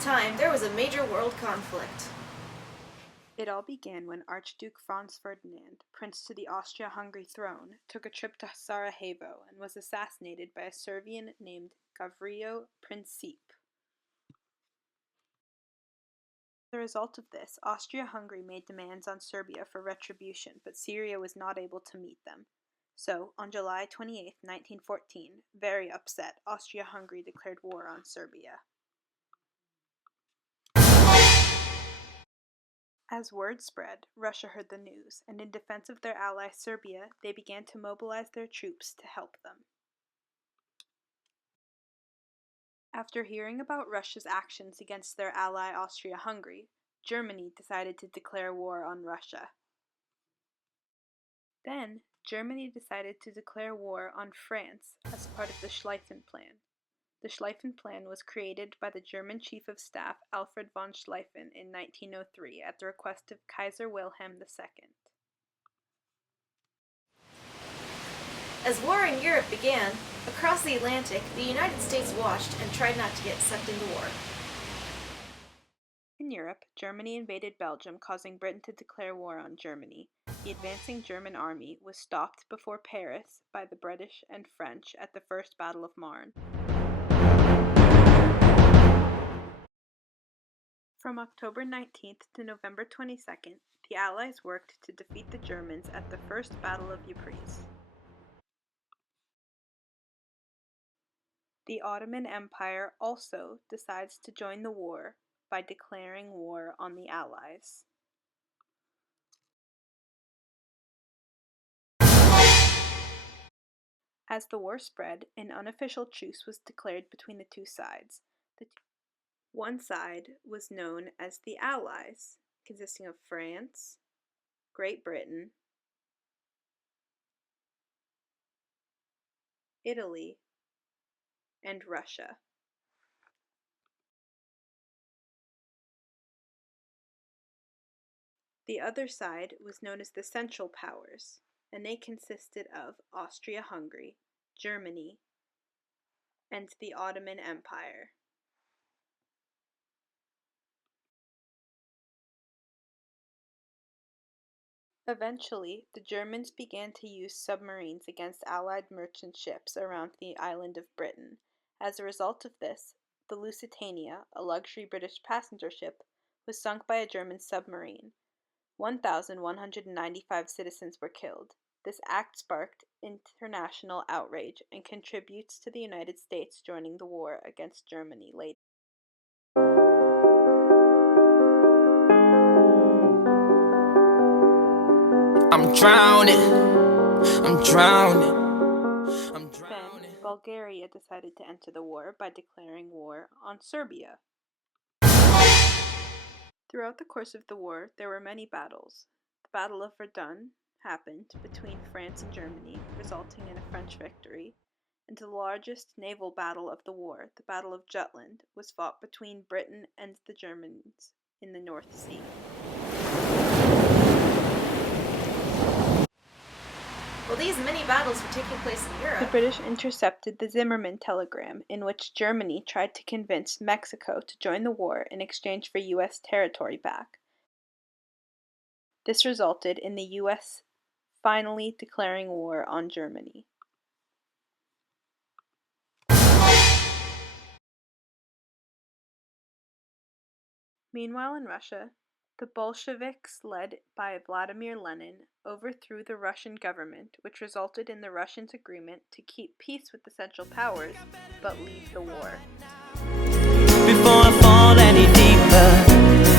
that time, there was a major world conflict. It all began when Archduke Franz Ferdinand, prince to the Austria-Hungary throne, took a trip to Sarajevo and was assassinated by a Serbian named Gavrilo Princip. As a result of this, Austria-Hungary made demands on Serbia for retribution, but Syria was not able to meet them. So, on July 28, 1914, very upset, Austria-Hungary declared war on Serbia. As word spread, Russia heard the news, and in defense of their ally Serbia, they began to mobilize their troops to help them. After hearing about Russia's actions against their ally Austria-Hungary, Germany decided to declare war on Russia. Then, Germany decided to declare war on France as part of the Schlieffen Plan. The Schlieffen Plan was created by the German Chief of Staff Alfred von Schlieffen in 1903 at the request of Kaiser Wilhelm II. As war in Europe began, across the Atlantic, the United States watched and tried not to get sucked into war. In Europe, Germany invaded Belgium, causing Britain to declare war on Germany. The advancing German army was stopped before Paris by the British and French at the First Battle of Marne. From October 19th to November 22nd, the Allies worked to defeat the Germans at the First Battle of Ypres. The Ottoman Empire also decides to join the war by declaring war on the Allies. As the war spread, an unofficial truce was declared between the two sides. One side was known as the Allies, consisting of France, Great Britain, Italy, and Russia. The other side was known as the Central Powers, and they consisted of Austria-Hungary, Germany, and the Ottoman Empire. Eventually, the Germans began to use submarines against Allied merchant ships around the island of Britain. As a result of this, the Lusitania, a luxury British passenger ship, was sunk by a German submarine. 1,195 citizens were killed. This act sparked international outrage and contributes to the United States joining the war against Germany later. I'm drowning. Then, Bulgaria decided to enter the war by declaring war on Serbia. Throughout the course of the war, there were many battles. The Battle of Verdun happened between France and Germany, resulting in a French victory, and the largest naval battle of the war, the Battle of Jutland, was fought between Britain and the Germans in the North Sea. While these many battles were taking place in Europe, The British intercepted the Zimmermann telegram, in which Germany tried to convince Mexico to join the war in exchange for U.S. territory back. This resulted in the U.S. finally declaring war on Germany. Meanwhile in Russia, the Bolsheviks, led by Vladimir Lenin, overthrew the Russian government, which resulted in the Russians' agreement to keep peace with the Central Powers, but leave the war. Before I fall any deeper,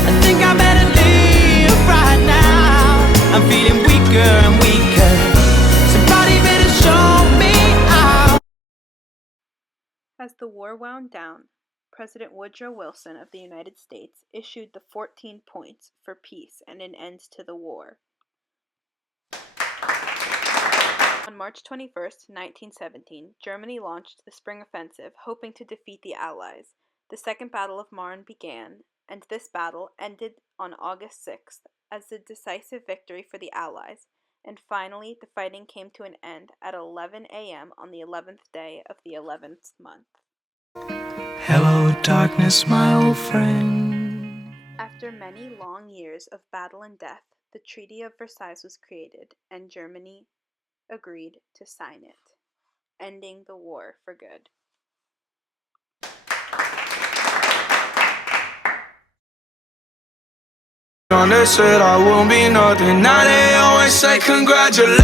I think I better leave right now. I'm feeling weaker and weaker. Somebody better show me out. As the war wound down, President Woodrow Wilson of the United States issued the 14 points for peace and an end to the war. On March 21, 1917, Germany launched the Spring Offensive, hoping to defeat the Allies. The Second Battle of Marne began, and this battle ended on August 6th as a decisive victory for the Allies, and finally the fighting came to an end at 11 a.m. on the 11th day of the 11th month. Hello, darkness, my old friend. After many long years of battle and death, the Treaty of Versailles was created, and Germany agreed to sign it, ending the war for good. They said I won't be nothing, now they always say congratulations.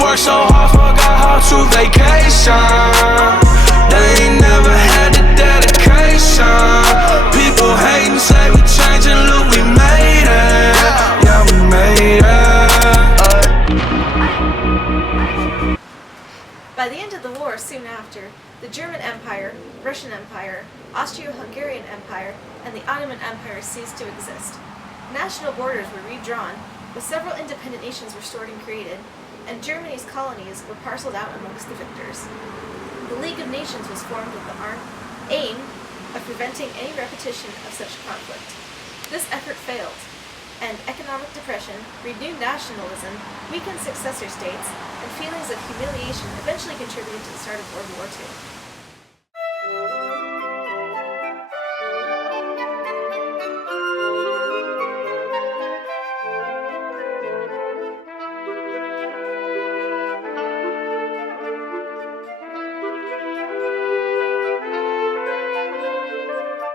Worked so hard, forgot how to vacation. They ain't never had the dedication. People hate and say we changing, look we made it. Yeah, we made it. By the end of the war, soon after, the German Empire, Russian Empire, Austro-Hungarian Empire, and the Ottoman Empire ceased to exist. National borders were redrawn, with several independent nations restored and created, and Germany's colonies were parceled out amongst the victors. The League of Nations was formed with the aim of preventing any repetition of such conflict. This effort failed, and economic depression, renewed nationalism, weakened successor states, and feelings of humiliation eventually contributed to the start of World War II.